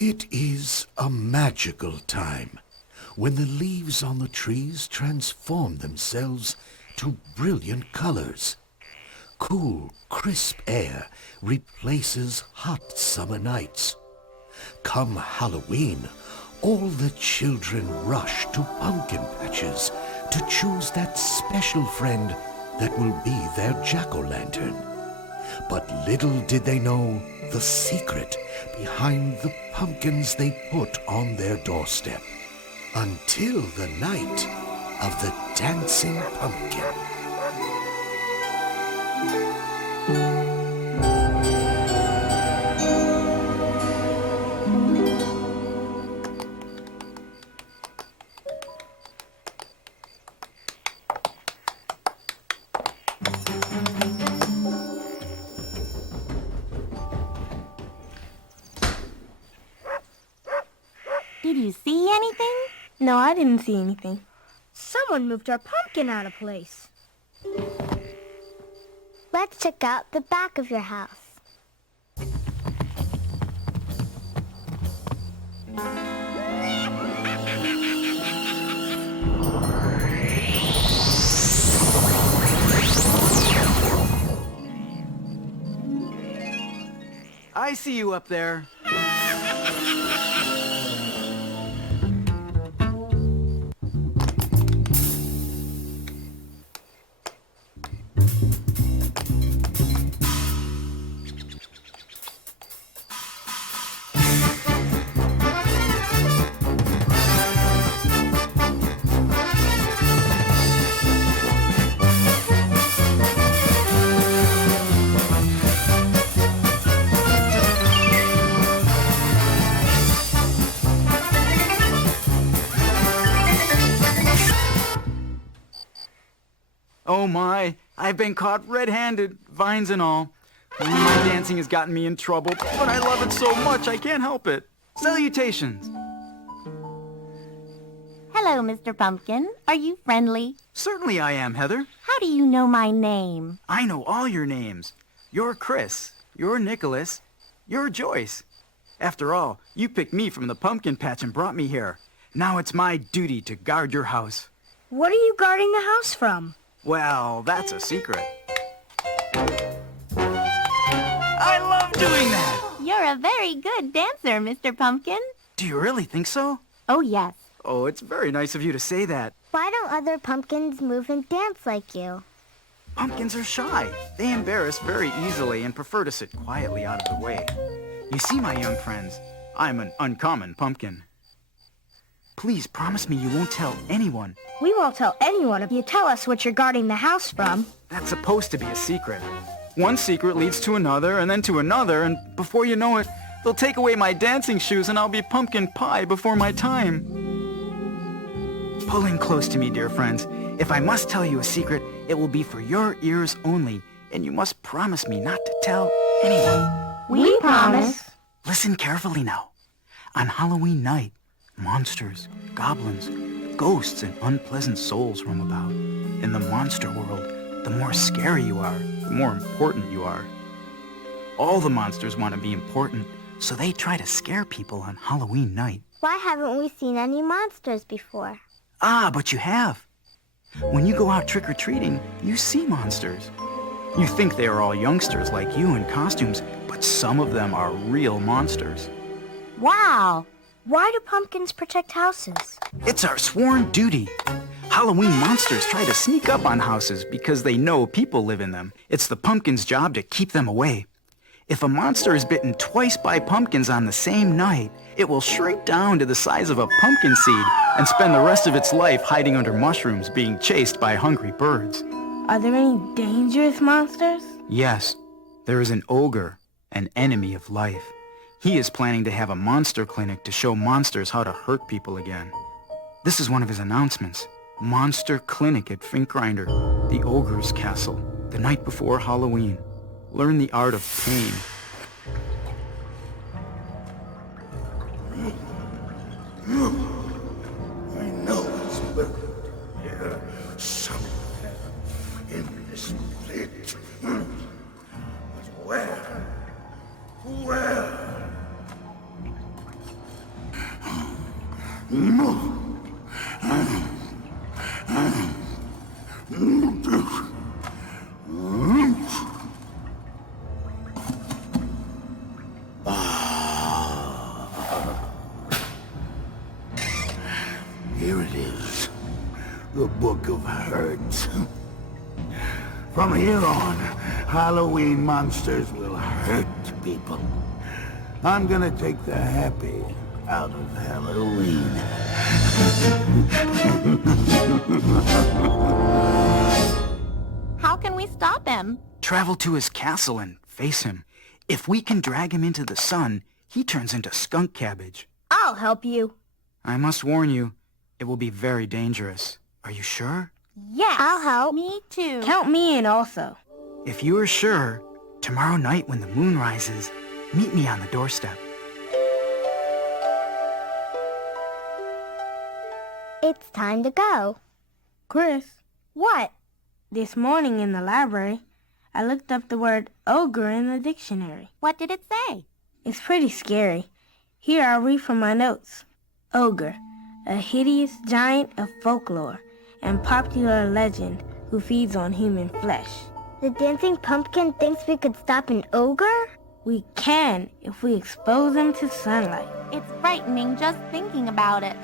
It is a magical time when the leaves on the trees transform themselves to brilliant colors. Cool, crisp air replaces hot summer nights. Come Halloween, all the children rush to pumpkin patches to choose that special friend that will be their jack-o'-lantern. But little did they know the secret behind the pumpkins they put on their doorstep. Until the night of the dancing pumpkin. Did you see anything? No, I didn't see anything. Someone moved our pumpkin out of place. Let's check out the back of your house. I see you up there. Oh my, I've been caught red-handed, vines and all. My dancing has gotten me in trouble, but I love it so much I can't help it. Salutations. Hello, Mr. Pumpkin. Are you friendly? Certainly I am, Heather. How do you know my name? I know all your names. You're Chris. You're Nicholas. You're Joyce. After all, you picked me from the pumpkin patch and brought me here. Now it's my duty to guard your house. What are you guarding the house from? Well, that's a secret. I love doing that! You're a very good dancer, Mr. Pumpkin. Do you really think so? Oh, yes. Oh, it's very nice of you to say that. Why don't other pumpkins move and dance like you? Pumpkins are shy. They embarrass very easily and prefer to sit quietly out of the way. You see, my young friends, I'm an uncommon pumpkin. Please promise me you won't tell anyone. We won't tell anyone if you tell us what you're guarding the house from. That's supposed to be a secret. One secret leads to another, and then to another, and before you know it, they'll take away my dancing shoes and I'll be pumpkin pie before my time. Pull in close to me, dear friends. If I must tell you a secret, it will be for your ears only, and you must promise me not to tell anyone. We promise. Listen carefully now. On Halloween night, monsters, goblins, ghosts, and unpleasant souls roam about. In the monster world, the more scary you are, the more important you are. All the monsters want to be important, so they try to scare people on Halloween night. Why haven't we seen any monsters before? Ah, but you have. When you go out trick-or-treating, you see monsters. You think they are all youngsters like you in costumes, but some of them are real monsters. Wow! Why do pumpkins protect houses? It's our sworn duty. Halloween monsters try to sneak up on houses because they know people live in them. It's the pumpkin's job to keep them away. If a monster is bitten twice by pumpkins on the same night, it will shrink down to the size of a pumpkin seed and spend the rest of its life hiding under mushrooms being chased by hungry birds. Are there any dangerous monsters? Yes, there is an ogre, an enemy of life. He is planning to have a monster clinic to show monsters how to hurt people again. This is one of his announcements. Monster Clinic at Finkgrinder, the ogre's castle, the night before Halloween. Learn the art of pain. I know it's buried here somewhere in this pit. But where? Where? Here it is, the Book of Hurts. From here on, Halloween monsters will hurt people. I'm gonna take the happy out of Halloween. How can we stop him? Travel to his castle and face him. If we can drag him into the sun, he turns into skunk cabbage. I'll help you. I must warn you, it will be very dangerous. Are you sure? Yes. I'll help. Me too. Count me in also. If you are sure, tomorrow night when the moon rises, meet me on the doorstep. It's time to go. Chris, What? this morning in the library, I looked up the word ogre in the dictionary. What did it say? It's pretty scary. Here I'll read from my notes. Ogre, a hideous giant of folklore and popular legend who feeds on human flesh. The dancing pumpkin thinks we could stop an ogre? We can if we expose him to sunlight. It's frightening just thinking about it.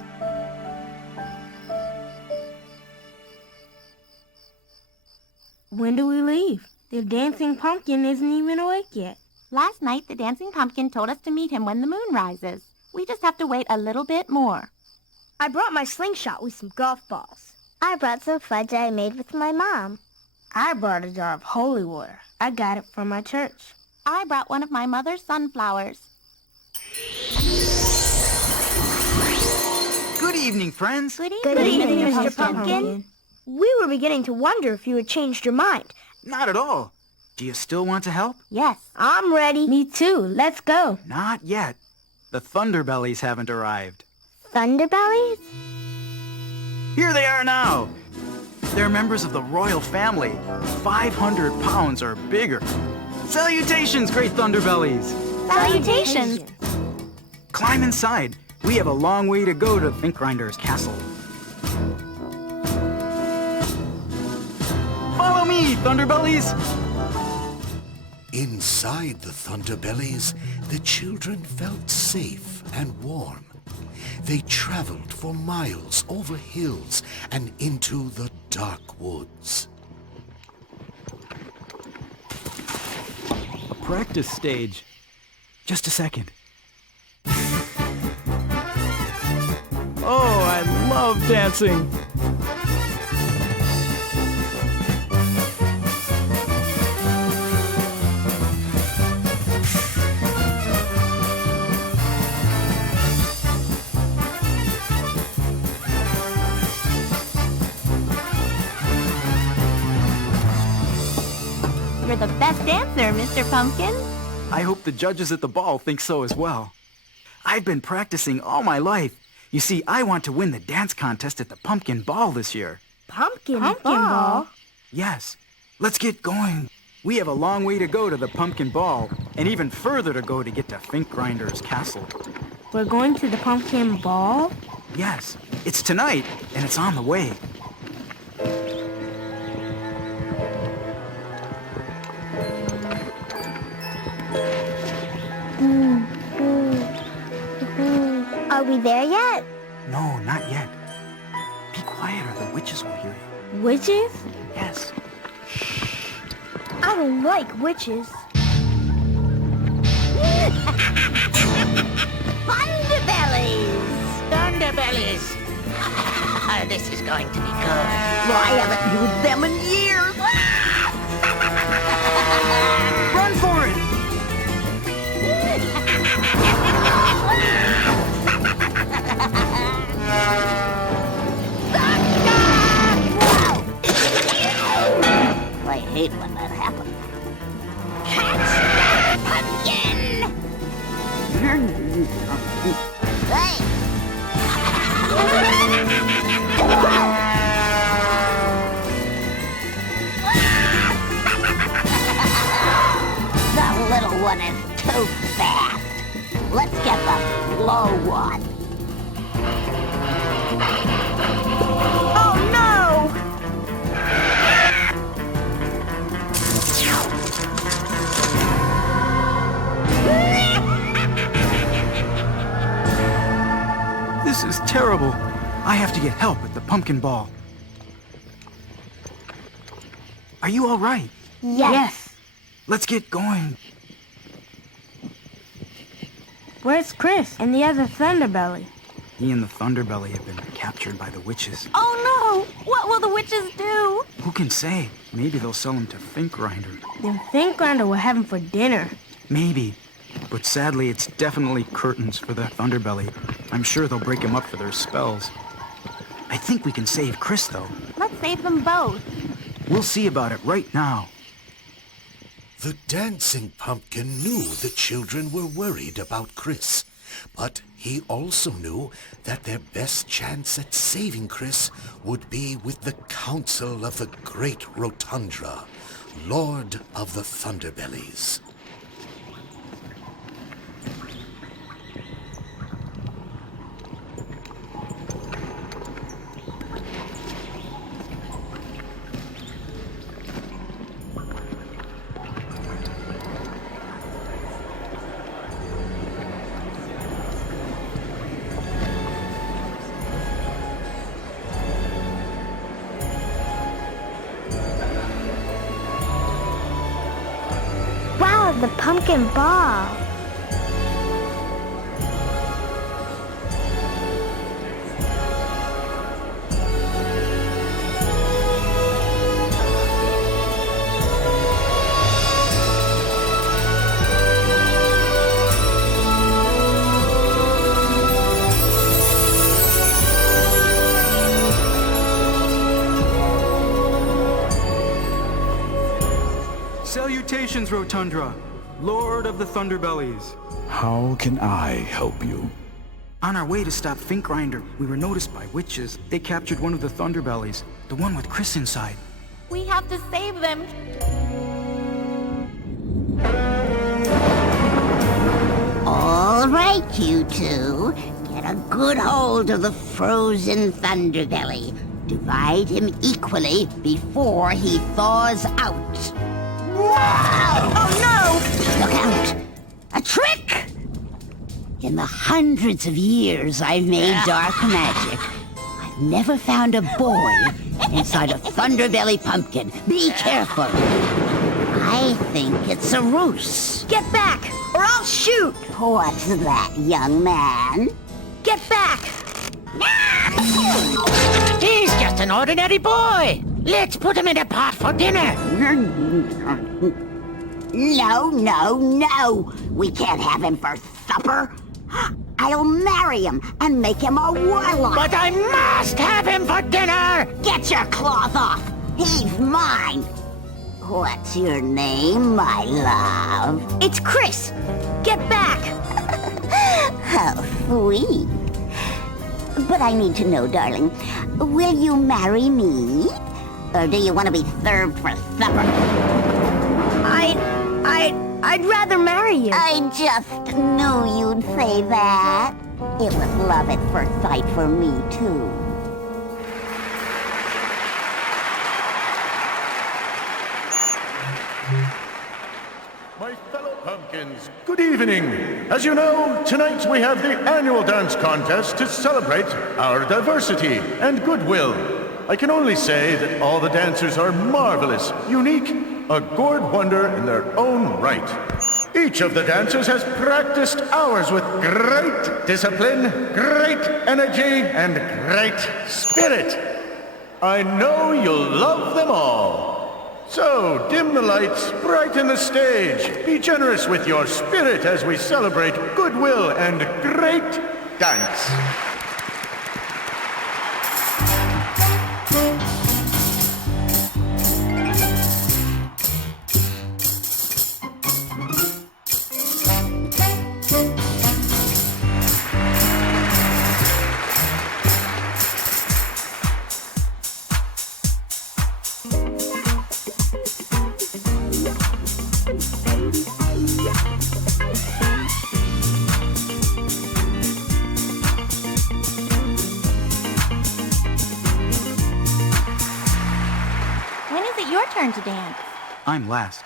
When do we leave? The dancing pumpkin isn't even awake yet. Last night, the dancing pumpkin told us to meet him when the moon rises. We just have to wait a little bit more. I brought my slingshot with some golf balls. I brought some fudge I made with my mom. I brought a jar of holy water. I got it from my church. I brought one of my mother's sunflowers. Good evening, friends. Good Good evening, evening, Mr. Mr. Pumpkin. We were beginning to wonder if you had changed your mind. Not at all. Do you still want to help? Yes. I'm ready. Me too. Let's go. Not yet. The Thunderbellies haven't arrived. Thunderbellies? Here they are now. They're members of the royal family. 500 pounds or bigger. Salutations, great Thunderbellies. Salutations. Climb inside. We have a long way to go to Finkgrinder's castle. Follow me, Thunderbellies. Inside the Thunderbellies, the children felt safe and warm. They traveled for miles over hills and into the dark woods. A practice stage. Just a second. Oh, I love dancing. You're the best dancer, Mr. Pumpkin. I hope the judges at the ball think so as well. I've been practicing all my life. You see, I want to win the dance contest at the Pumpkin Ball this year. Pumpkin ball? Yes, let's get going. We have a long way to go to the Pumpkin Ball, and even further to go to get to Finkgrinder's castle. We're going to the pumpkin ball? Yes, it's tonight, and it's on the way. Are we there yet? No, not yet. Be quiet or the witches will hear you. Witches? Yes. I don't like witches. Thunderbellies! This is going to be good. Well, I haven't used them in years. Run for it! I hate when that happens. Catch that pumpkin! Hey! The little one is too fast. Let's get the slow one. terrible. I have to get help at the pumpkin ball. Are you all right? Yes. Let's get going. Where's Chris and the other Thunderbelly? He and the Thunderbelly have been captured by the witches. Oh no! What will the witches do? Who can say? Maybe they'll sell him to Finkgrinder. Then Finkgrinder will have him for dinner. Maybe. But sadly, it's definitely curtains for the Thunderbelly. I'm sure they'll break him up for their spells. I think we can save Chris, though. Let's save them both. We'll see about it right now. The dancing pumpkin knew the children were worried about Chris, but he also knew that their best chance at saving Chris would be with the council of the great Rotundra, Lord of the Thunderbellies. Wow, the pumpkin ball. Salutations, Rotundra, Lord of the Thunderbellies. How can I help you? On our way to stop Finkgrinder, we were noticed by witches. They captured one of the Thunderbellies, the one with Chris inside. We have to save them. All right, you two. Get a good hold of the frozen Thunderbelly. Divide him equally before he thaws out. Oh no! Look out! A trick! In the hundreds of years I've made dark magic, I've never found a boy inside a Thunderbelly pumpkin. Be careful. I think it's a ruse. Get back, or I'll shoot! What's that, young man? Get back! He's just an ordinary boy. Let's put him in a pot for dinner. No, no, no. We can't have him for supper. I'll marry him and make him a warlock. But I must have him for dinner. Get your cloth off. He's mine. What's your name, my love? It's Chris! Get back! How sweet. But I need to know, darling, will you marry me? Or do you want to be served for supper? I'd rather marry you. I just knew you'd say that. It was love at first sight for me, too. My fellow pumpkins, good evening. As you know, tonight we have the annual dance contest to celebrate our diversity and goodwill. I can only say that all the dancers are marvelous, unique, a gourd wonder in their own right. Each of the dancers has practiced hours with great discipline, great energy, and great spirit. I know you'll love them all. So, dim the lights, brighten the stage, be generous with your spirit as we celebrate goodwill and great dance. Your turn to dance. I'm last.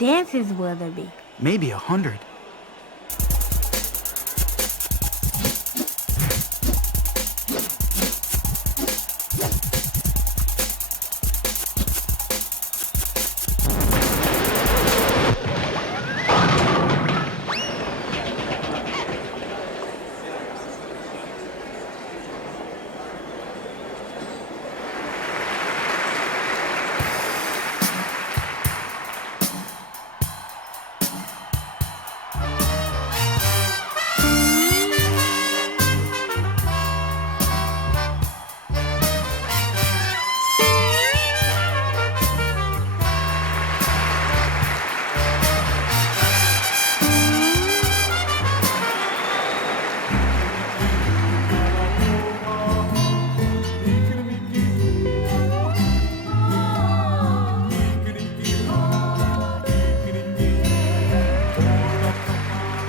dances will there be? Maybe 100.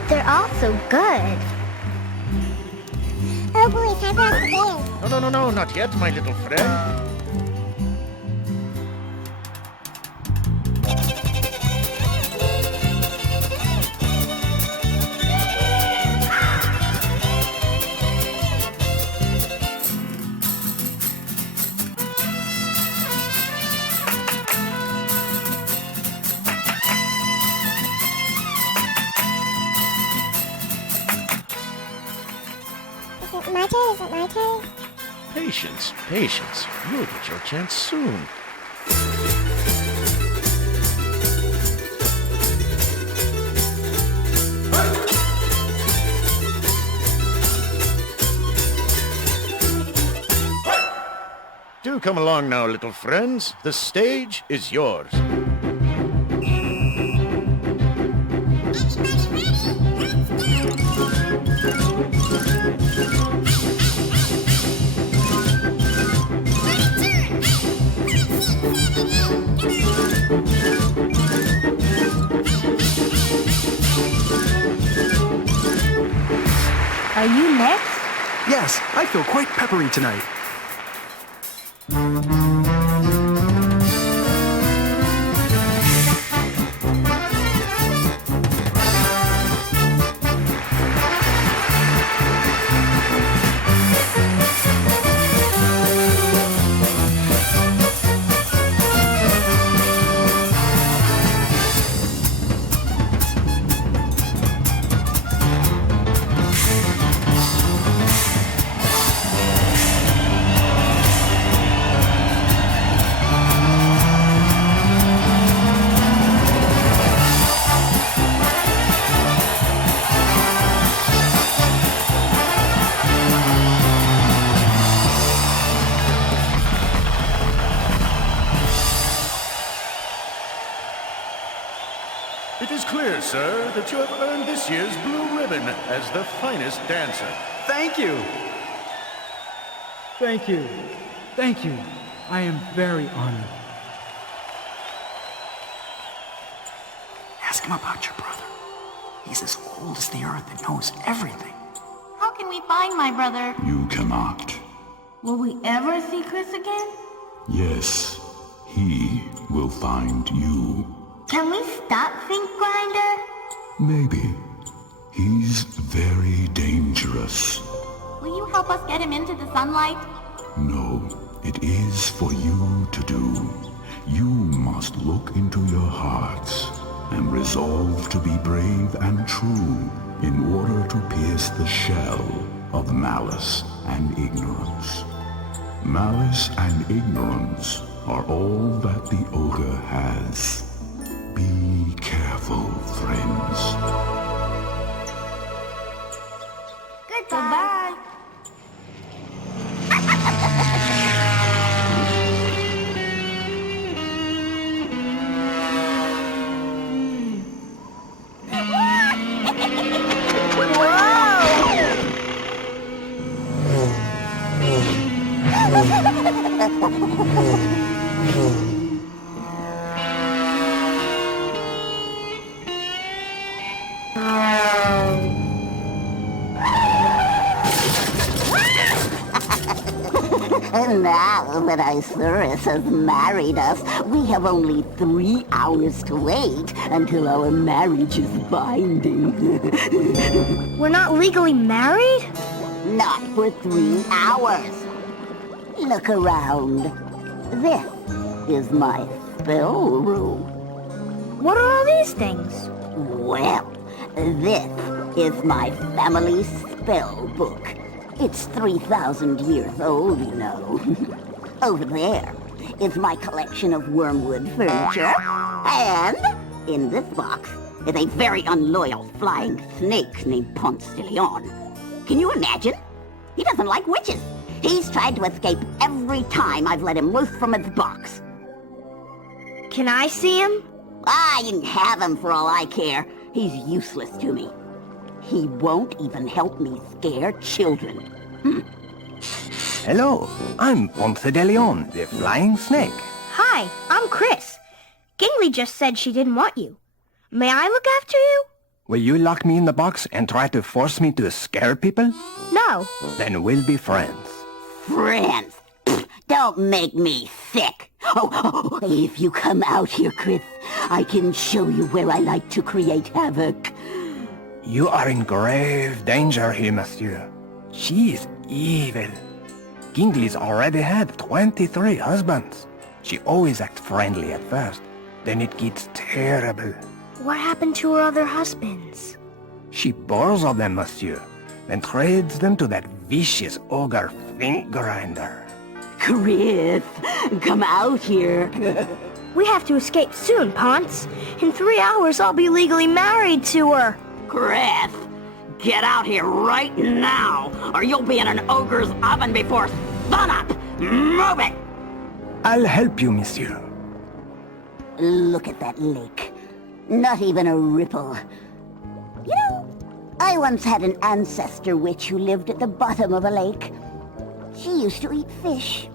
They're all so good. Oh boy, time for us to dance. No, not yet, my little friend. Is it my turn? Is it my turn? Patience, patience. You'll get your chance soon. Do come along now, little friends. The stage is yours. Are you next? Yes, I feel quite peppery tonight. It is clear, sir, that you have earned this year's blue ribbon as the finest dancer. Thank you. Thank you. Thank you. I am very honored. Ask him about your brother. He's as old as the earth and knows everything. How can we find my brother? You cannot. Will we ever see Chris again? Yes, he will find you. Can we stop Finkgrinder? Maybe. He's very dangerous. Will you help us get him into the sunlight? No, it is for you to do. You must look into your hearts and resolve to be brave and true in order to pierce the shell of malice and ignorance. Malice and ignorance are all that the ogre has. Be careful, friends. Goodbye. Now that Isurus has married us, we have only 3 hours to wait until our marriage is binding. We're not legally married? Not for 3 hours. Look around. This is my spell room. What are all these things? Well, this is my family spell book. It's 3,000 years old, you know. Over there is my collection of wormwood furniture. And in this box is a very unloyal flying snake named Ponce de Leon. Can you imagine? He doesn't like witches. He's tried to escape every time I've let him loose from his box. Can I see him? Ah, you can have him for all I care. He's useless to me. He won't even help me scare children. Hello, I'm Ponce de Leon, the flying snake. Hi, I'm Chris. Gingley just said she didn't want you. May I look after you? Will you lock me in the box and try to force me to scare people? No. Then we'll be friends. Friends? Don't make me sick. Oh, if you come out here, Chris, I can show you where I like to create havoc. You are in grave danger here, monsieur. She is evil. Gingley's already had 23 husbands. She always acts friendly at first. Then it gets terrible. What happened to her other husbands? She borrows them, monsieur, then trades them to that vicious ogre Finkgrinder. Chris, come out here. We have to escape soon, Ponce. In 3 hours, I'll be legally married to her. Chris, get out here right now, or you'll be in an ogre's oven before sunup. Move it! I'll help you, monsieur. Look at that lake. Not even a ripple. You know, I once had an ancestor witch who lived at the bottom of a lake. She used to eat fish.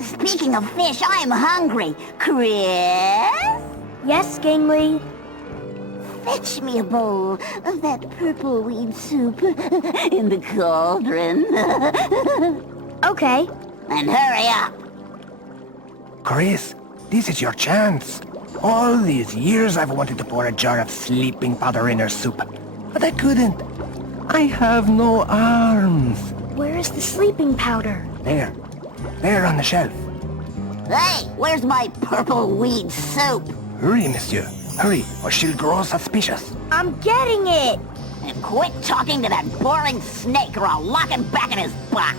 Speaking of fish, I'm hungry. Chris? Yes, Gingley? Fetch me a bowl of that purple weed soup in the cauldron. Okay. And hurry up. Chris, this is your chance. All these years I've wanted to pour a jar of sleeping powder in her soup, but I couldn't. I have no arms. Where is the sleeping powder? There on the shelf. Hey, where's my purple weed soup? Hurry, monsieur. Hurry, or she'll grow suspicious. I'm getting it! And quit talking to that boring snake or I'll lock him back in his box.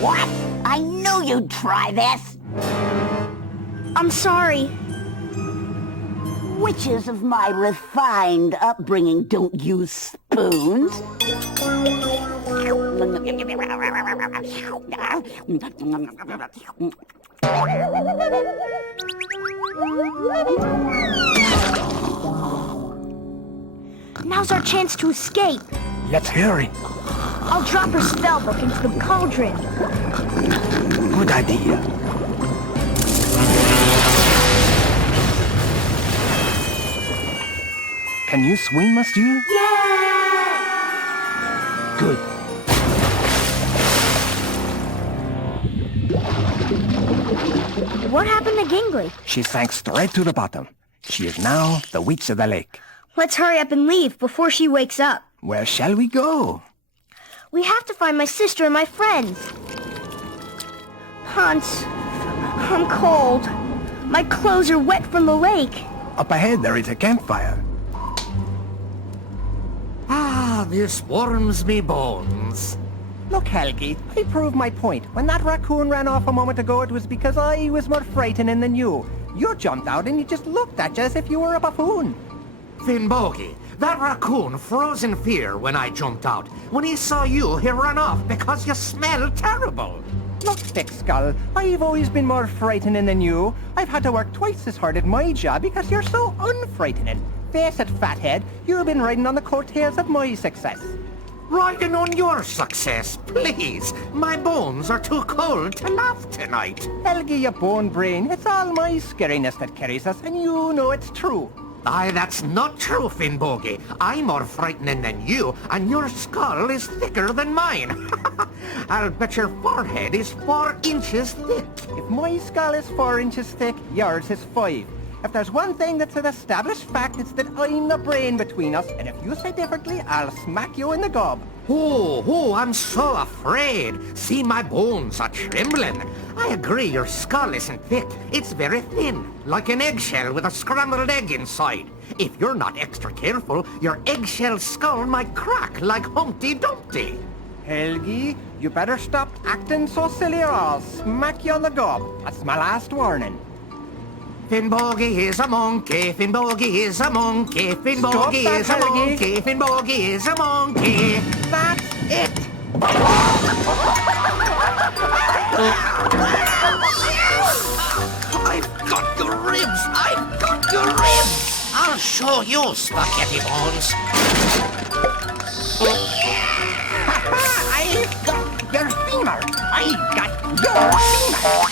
What? I knew you'd try this. I'm sorry. Witches of my refined upbringing don't use spoons. Now's our chance to escape. Let's hurry. I'll drop her spellbook into the cauldron. Good idea. Can you swim, monsieur? Yeah! Good. What happened to Gingley? She sank straight to the bottom. She is now the witch of the lake. Let's hurry up and leave before she wakes up. Where shall we go? We have to find my sister and my friends. Hans, I'm cold. My clothes are wet from the lake. Up ahead there is a campfire. Ah, this warms me bones. Look, Helgi, I proved my point. When that raccoon ran off a moment ago, it was because I was more frightening than you. You jumped out and he just looked at you as if you were a buffoon. Finbogi, that raccoon froze in fear when I jumped out. When he saw you, he ran off because you smell terrible. Look, Thick Skull, I've always been more frightening than you. I've had to work twice as hard at my job because you're so unfrightening. Face it, fathead, you've been riding on the coattails of my success. Riding on your success, please. My bones are too cold to laugh tonight. Helgi, you bone brain, it's all my scariness that carries us, and you know it's true. Aye, that's not true, Finbogi. I'm more frightening than you, and your skull is thicker than mine. I'll bet your forehead is 4 inches thick. If my skull is 4 inches thick, yours is 5. If there's one thing that's an established fact, it's that I'm the brain between us, and if you say differently, I'll smack you in the gob. Oh, I'm so afraid. See, my bones are trembling. I agree your skull isn't thick. It's very thin, like an eggshell with a scrambled egg inside. If you're not extra careful, your eggshell skull might crack like Humpty Dumpty. Helgi, you better stop acting so silly or I'll smack you on the gob. That's my last warning. Finbogi is a monkey, Finbogi is a monkey, Finbogi is a monkey, Finbogi is a monkey. That's it! I've got your ribs! I've got your ribs! I'll show you, spaghetti bones. I've got your femur! I've got your femur!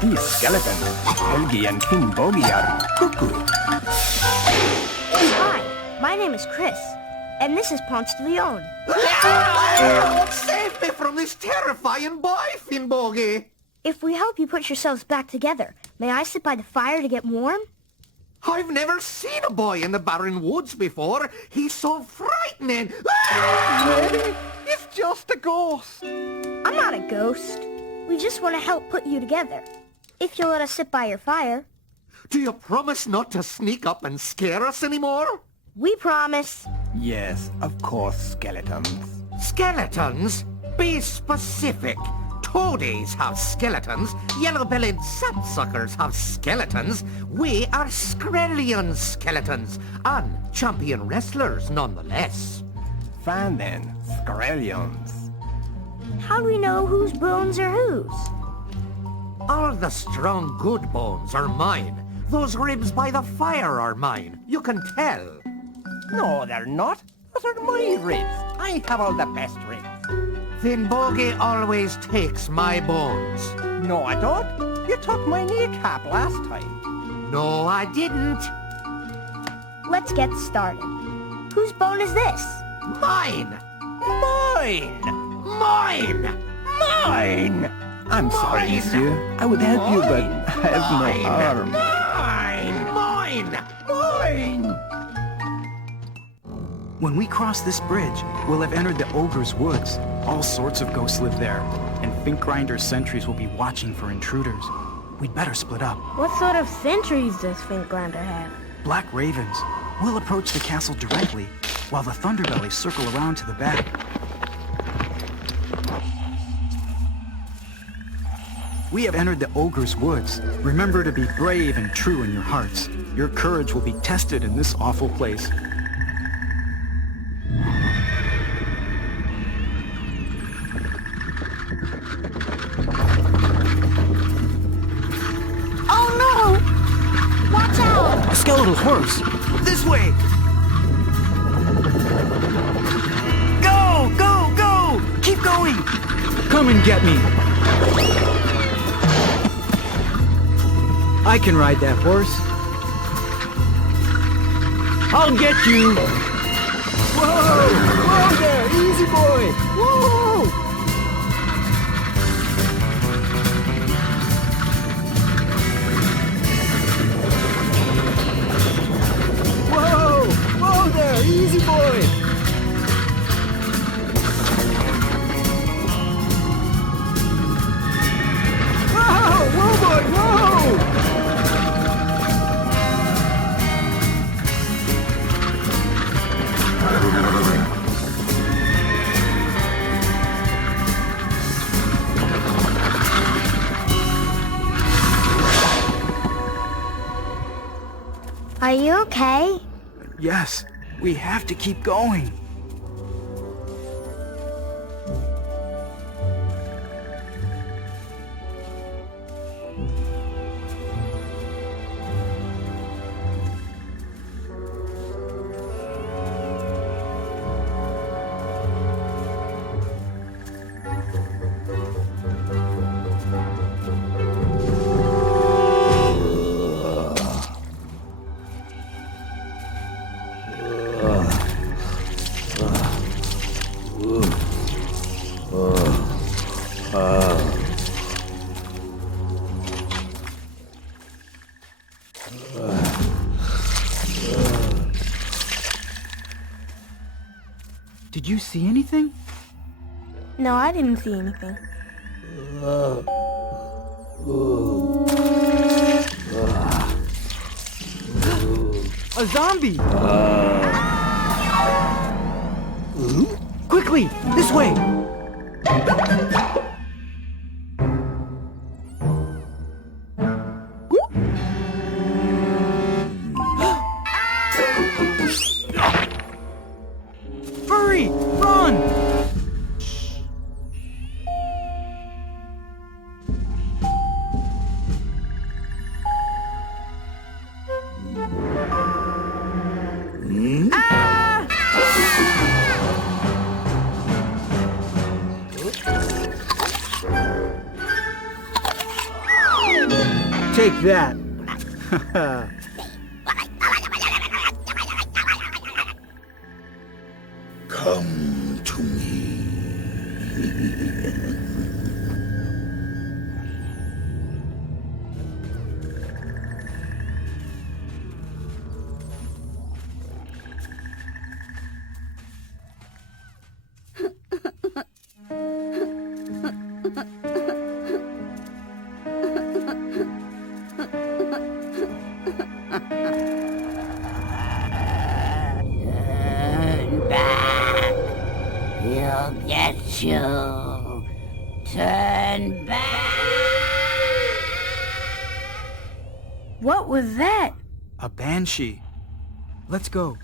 These skeletons, Helgi and Finbogi, are cuckoo. Hi, my name is Chris, and this is Ponce de Leon. Save me from this terrifying boy, Finbogi! If we help you put yourselves back together, may I sit by the fire to get warm? I've never seen a boy in the barren woods before. He's so frightening. Maybe it's just a ghost. I'm not a ghost. We just want to help put you together. If you'll let us sit by your fire. Do you promise not to sneak up and scare us anymore? We promise. Yes, of course, skeletons. Skeletons? Be specific. Toadies have skeletons. Yellow-bellied sapsuckers have skeletons. We are Skrellian skeletons, and champion wrestlers nonetheless. Fine then, Skrellions. How do we know whose bones are whose? All the strong, good bones are mine. Those ribs by the fire are mine. You can tell. No, they're not. Those are my ribs. I have all the best ribs. Finbogi always takes my bones. No, I don't. You took my kneecap last time. No, I didn't. Let's get started. Whose bone is this? Mine! Mine! Mine! Mine! I'm sorry, monsieur. I would help you, but I have no arm. Mine! Mine! Mine! When we cross this bridge, we'll have entered the ogre's woods. All sorts of ghosts live there, and Finkgrinder's sentries will be watching for intruders. We'd better split up. What sort of sentries does Finkgrinder have? Black ravens. We'll approach the castle directly, while the Thunderbelly circle around to the back. We have entered the ogre's woods. Remember to be brave and true in your hearts. Your courage will be tested in this awful place. Oh no! Watch out! A skeletal horse! This way! Go! Go! Go! Keep going! Come and get me! I can ride that horse. I'll get you! Whoa! Whoa there! Easy boy! Whoa! Whoa! Whoa there! Easy boy! Whoa! Whoa boy! Whoa! Are you okay? Yes, we have to keep going. Did you see anything? No, I didn't see anything. A zombie! Quickly! This way! Hurry! Run! Take that. Come to me. Turn back. He'll get you. Turn back. What was that? A banshee. Let's go.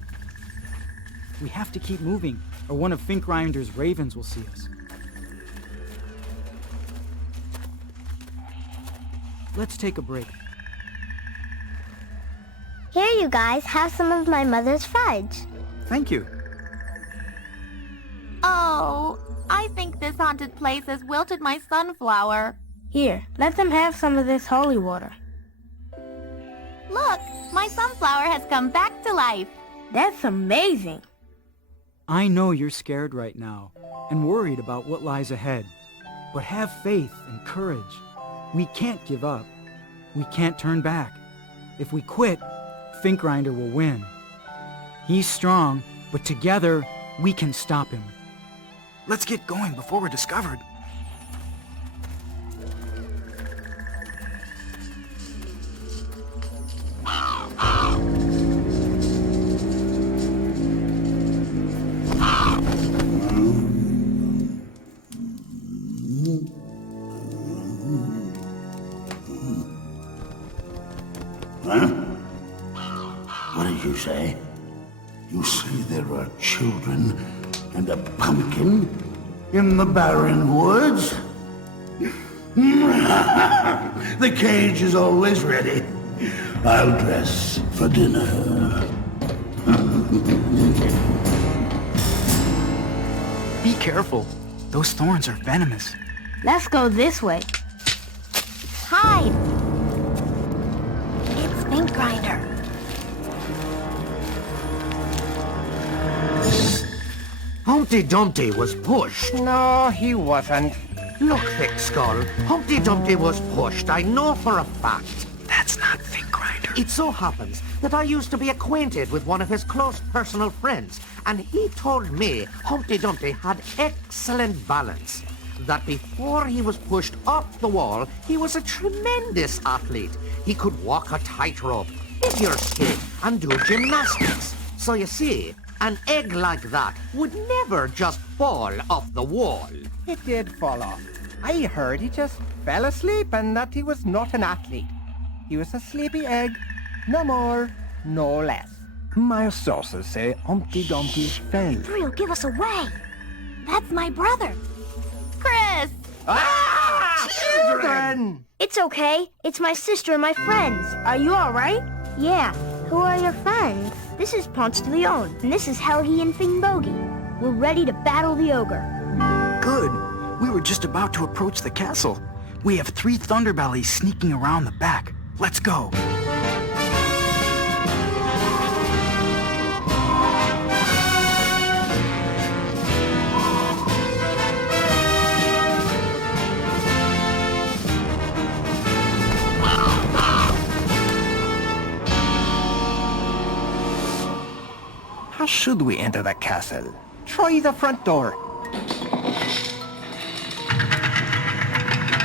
We have to keep moving, or one of Finkgrinder's ravens will see us. Let's take a break. Here, you guys, have some of my mother's fudge. Thank you. Oh, I think this haunted place has wilted my sunflower. Here, let them have some of this holy water. Look, my sunflower has come back to life. That's amazing. I know you're scared right now and worried about what lies ahead, but have faith and courage. We can't give up. We can't turn back. If we quit, Finkgrinder will win. He's strong, but together we can stop him. Let's get going before we're discovered. Huh? What did you say? You say there are children and a pumpkin in the barren woods? The cage is always ready. I'll dress for dinner. Be careful. Those thorns are venomous. Let's go this way. Hide! It's Finkgrinder. Humpty Dumpty was pushed. No, he wasn't. Look, Thick Skull. Humpty Dumpty was pushed. I know for a fact. That's not Finkgrinder. It so happens that I used to be acquainted with one of his close personal friends, and he told me Humpty Dumpty had excellent balance. That before he was pushed off the wall, he was a tremendous athlete. He could walk a tightrope, figure skate, and do gymnastics. So you see, an egg like that would never just fall off the wall. It did fall off. I heard he just fell asleep and that he was not an athlete. He was a sleepy egg, no more, no less. My sources say Humpty Dumpty fell. Thrill, give us away. That's my brother. Chris! Ah! Children! It's okay. It's my sister and my friends. Are you all right? Yeah. Who are your friends? This is Ponce de Leon, and this is Helgi and Finbogi. We're ready to battle the ogre. Good. We were just about to approach the castle. We have 3 Thunderbellies sneaking around the back. Let's go. How should we enter the castle? Try the front door.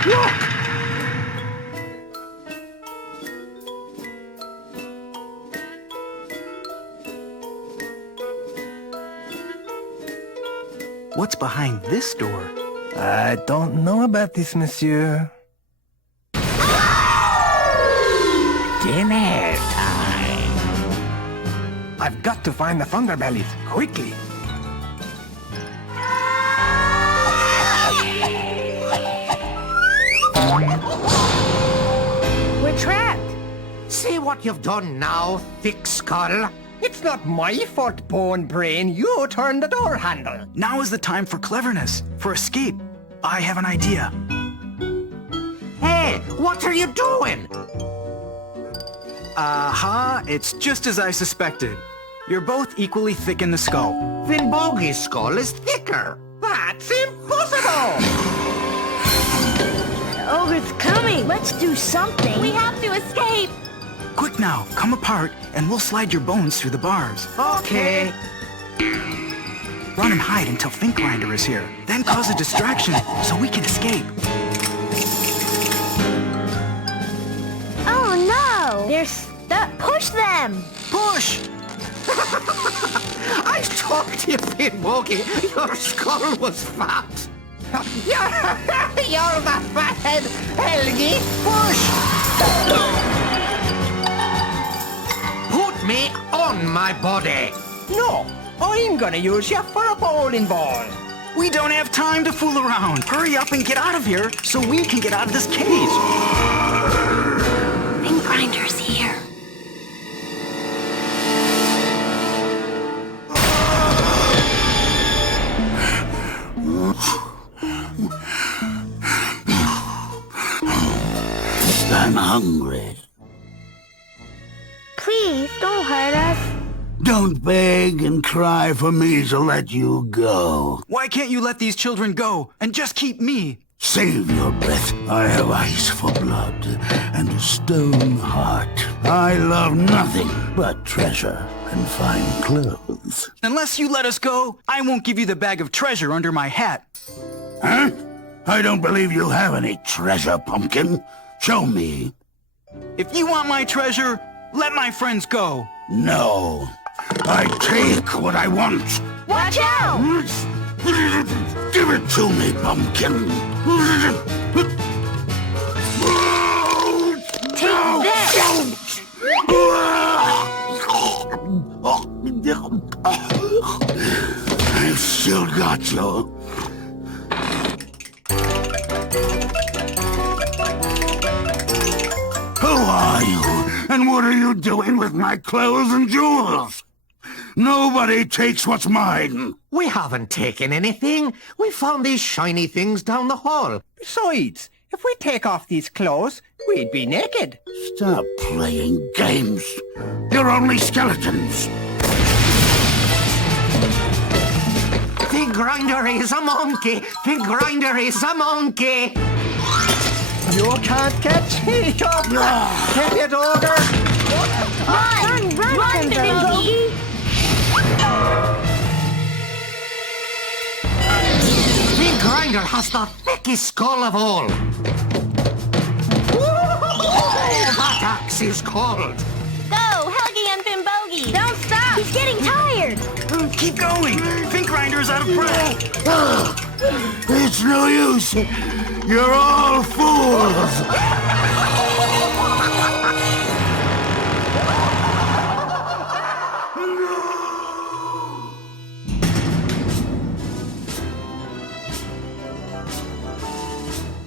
Look! What's behind this door? I don't know about this, monsieur. Dinner time. I've got to find the Thunderbellies, quickly. We're trapped. See what you've done now, thick skull. It's not my fault, Bone Brain. You turned the door handle. Now is the time for cleverness, for escape. I have an idea. Hey, what are you doing? Aha, it's just as I suspected. You're both equally thick in the skull. Finbogi's skull is thicker. That's impossible! The ogre's coming. Let's do something. We have to escape. Quick now, come apart, and we'll slide your bones through the bars. Okay. Run and hide until Finkgrinder is here. Then cause a distraction so we can escape. Oh no! They're stuck. Push them! Push! I told you, Finbogi, your skull was fat. You're the fathead, Helgi. Push! Put me on my body. No, I'm gonna use you for a bowling ball. We don't have time to fool around. Hurry up and get out of here so we can get out of this cage. Finkgrinder's here. I'm hungry. Please, don't hurt us. Don't beg and cry for me to let you go. Why can't you let these children go and just keep me? Save your breath. I have ice for blood and a stone heart. I love nothing but treasure and fine clothes. Unless you let us go, I won't give you the bag of treasure under my hat. Huh? I don't believe you have any treasure, Pumpkin. Show me. If you want my treasure, let my friends go. No. I take what I want. Watch out! Give it to me, Pumpkin. Take this! I've still got you. Who are you? And what are you doing with my clothes and jewels? Nobody takes what's mine. We haven't taken anything. We found these shiny things down the hall. Besides, if we take off these clothes, we'd be naked. Stop playing games. You're only skeletons. Finkgrinder is a monkey. Finkgrinder is a monkey. You can't catch me, you Get it, ogre! Run, Finbogi! Finkgrinder has the thickest skull of all. That axe is called. Go, Helgi and Finbogi. Don't stop. He's getting tired! Keep going. Finkgrinder is out of breath. It's no use. You're all fools.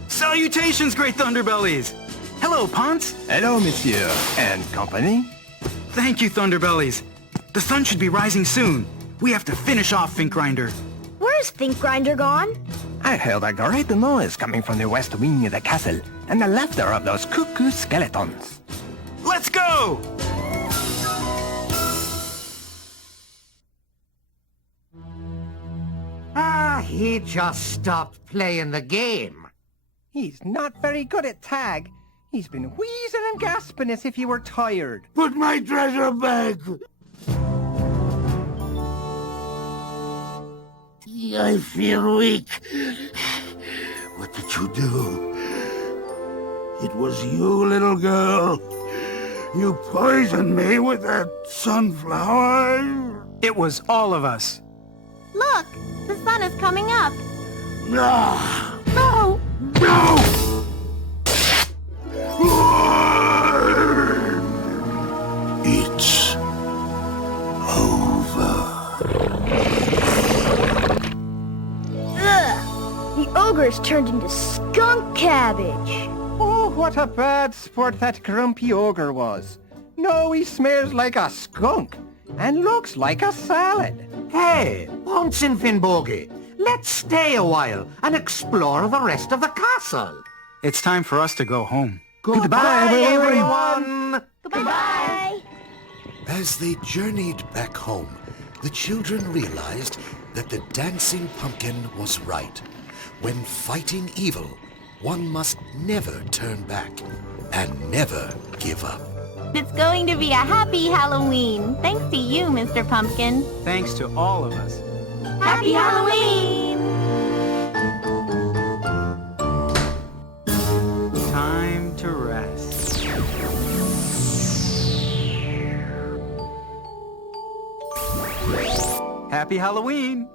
Salutations, great Thunderbellies. Hello, Ponce. Hello, monsieur. And company? Thank you, Thunderbellies. The sun should be rising soon. We have to finish off Finkgrinder. Where's Finkgrinder gone? I heard a great noise coming from the west wing of the castle, and the laughter of those cuckoo skeletons. Let's go! He just stopped playing the game. He's not very good at tag. He's been wheezing and gasping as if he were tired. Put my treasure back. I feel weak. What did you do? It was you, little girl. You poisoned me with that sunflower. It was all of us. Look, the sun is coming up. Ah. No! No! It's over. Ugh! The ogre's turned into skunk cabbage. Oh, what a bad sport that grumpy ogre was. No, he smells like a skunk and looks like a salad. Hey, Ponce and Finbogi, let's stay a while and explore the rest of the castle. It's time for us to go home. Goodbye, everyone. Goodbye. As they journeyed back home, the children realized that the dancing pumpkin was right. When fighting evil, one must never turn back and never give up. It's going to be a happy Halloween. Thanks to you, Mr. Pumpkin. Thanks to all of us. Happy Halloween! Time to rest. Happy Halloween!